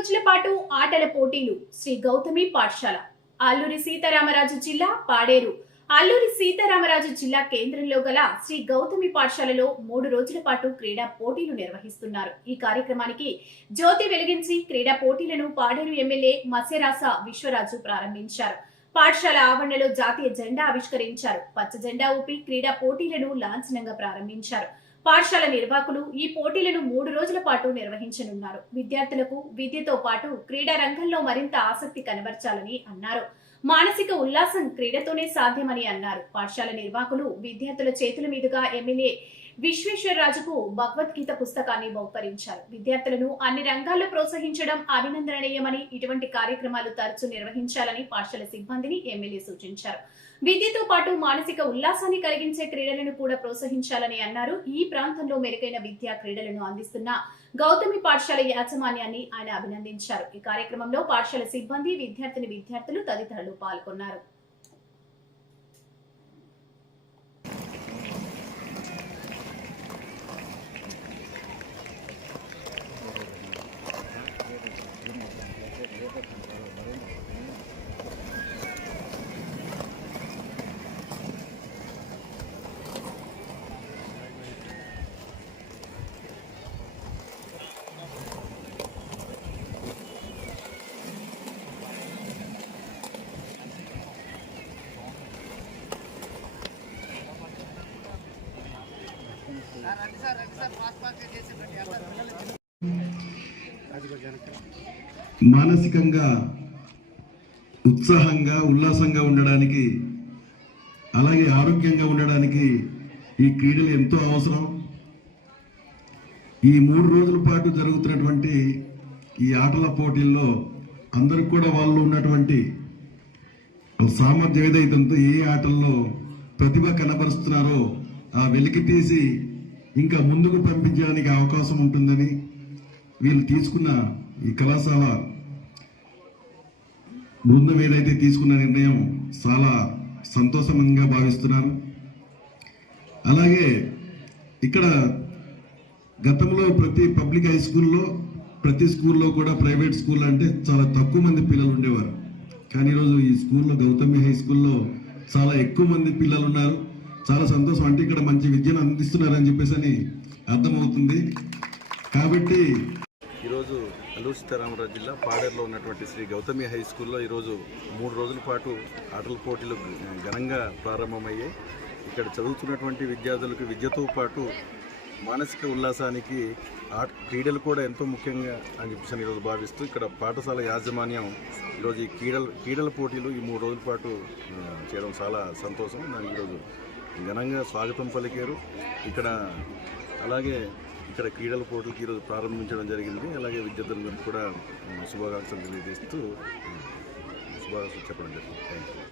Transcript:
రోజుల పాటు ఆటల పోటీలు శ్రీ గౌతమి పాఠశాల అల్లూరి సీతారామరాజు జిల్లా పాడేరు. అల్లూరి సీతారామరాజు జిల్లా కేంద్రంలో గల శ్రీ గౌతమి పాఠశాలలో మూడు రోజుల పాటు క్రీడా పోటీలు నిర్వహిస్తున్నారు. ఈ కార్యక్రమానికి జ్యోతి వెలిగించి క్రీడా పోటీలను పాడేరు ఎమ్మెల్యే మత్స్యరాస విశ్వరాజు ప్రారంభించారు. పాఠశాల ఆవరణలో జాతీయ జెండా ఆవిష్కరించారు. పచ్చ జెండా ఊపి క్రీడా పోటీలను లాంఛనంగా ప్రారంభించారు. పాఠశాల నిర్వాహకులు ఈ పోటీలను మూడు రోజుల పాటు నిర్వహించనున్నారు. విద్యార్థులకు విద్యతో పాటు క్రీడా రంగంలో మరింత ఆసక్తి కనబర్చాలని అన్నారు. మానసిక ఉల్లాసం క్రీడతోనే సాధ్యమని అన్నారు. పాఠశాల నిర్వాహకులు విద్యార్థుల చేతుల మీదుగా ఎమ్మెల్యే విశ్వేశ్వరరాజుకు భగవద్గీత పుస్తకాన్ని బహుకరించారు. విద్యార్థులను అన్ని రంగాల్లో ప్రోత్సహించడం అభినందనీయమని ఇటువంటి కార్యక్రమాలు తరచూ నిర్వహించాలని పాఠశాల సిబ్బందిని ఎమ్మెల్యే సూచించారు. విద్యతో పాటు మానసిక ఉల్లాసాన్ని కలిగించే క్రీడలను కూడా ప్రోత్సహించాలని అన్నారు. ఈ ప్రాంతంలో మెరుగైన విద్యా క్రీడలను అందిస్తున్న గౌతమి పాఠశాల యాజమాన్యాన్ని ఆయన అభినందించారు. ఈ కార్యక్రమంలో పాఠశాల సిబ్బంది విద్యార్థిని విద్యార్థులు తదితరులు పాల్గొన్నారు. మానసికంగా ఉత్సాహంగా ఉల్లాసంగా ఉండడానికి అలాగే ఆరోగ్యంగా ఉండడానికి ఈ క్రీడలు ఎంతో అవసరం. ఈ మూడు రోజుల పాటు జరుగుతున్నటువంటి ఈ ఆటల పోటీల్లో అందరికి కూడా వాళ్ళు ఉన్నటువంటి సామర్థ్యం ఏదైతే ఉందో ఏ ఆటల్లో ప్రతిభ కనబరుస్తున్నారో ఆ వెలికి తీసి ఇంకా ముందుకు పంపించడానికి అవకాశం ఉంటుందని వీళ్ళు తీసుకున్న ఈ కళాశాల బృందం ఏదైతే తీసుకున్న నిర్ణయం చాలా సంతోషంగా భావిస్తున్నాను అలాగే ఇక్కడ గతంలో ప్రతి పబ్లిక్ హై స్కూల్లో ప్రతి స్కూల్లో కూడా ప్రైవేట్ స్కూల్ అంటే చాలా తక్కువ మంది పిల్లలు ఉండేవారు. కానీ ఈరోజు ఈ స్కూల్లో గౌతమి హై స్కూల్లో చాలా ఎక్కువ మంది పిల్లలు ఉన్నారు. చాలా సంతోషం. అంటే ఇక్కడ మంచి విద్యను అందిస్తున్నారని చెప్పేసి అని అర్థమవుతుంది. కాబట్టి ఈరోజు అల్లూరు సీతారామరాజు జిల్లా పాడేరులో ఉన్నటువంటి శ్రీ గౌతమి హై స్కూల్లో ఈరోజు మూడు రోజుల పాటు ఆటల పోటీలు ఘనంగా ప్రారంభమయ్యాయి. ఇక్కడ చదువుతున్నటువంటి విద్యార్థులకు విద్యతో పాటు మానసిక ఉల్లాసానికి ఆట క్రీడలు కూడా ఎంతో ముఖ్యంగా అని చెప్పేసి ఈరోజు భావిస్తూ ఇక్కడ పాఠశాల యాజమాన్యం ఈరోజు ఈ క్రీడల క్రీడల పోటీలు ఈ మూడు రోజుల పాటు చేయడం చాలా సంతోషం. దానికి ఈరోజు ఘనంగా స్వాగతం పలికారు. ఇక్కడ అలాగే ఇక్కడ క్రీడల పోటీలకి ఈరోజు ప్రారంభించడం జరిగింది. అలాగే విద్యార్థులందరికీ కూడా శుభాకాంక్షలు తెలియజేస్తూ శుభాకాంక్షలు చెప్పడం జరిగింది. Thank you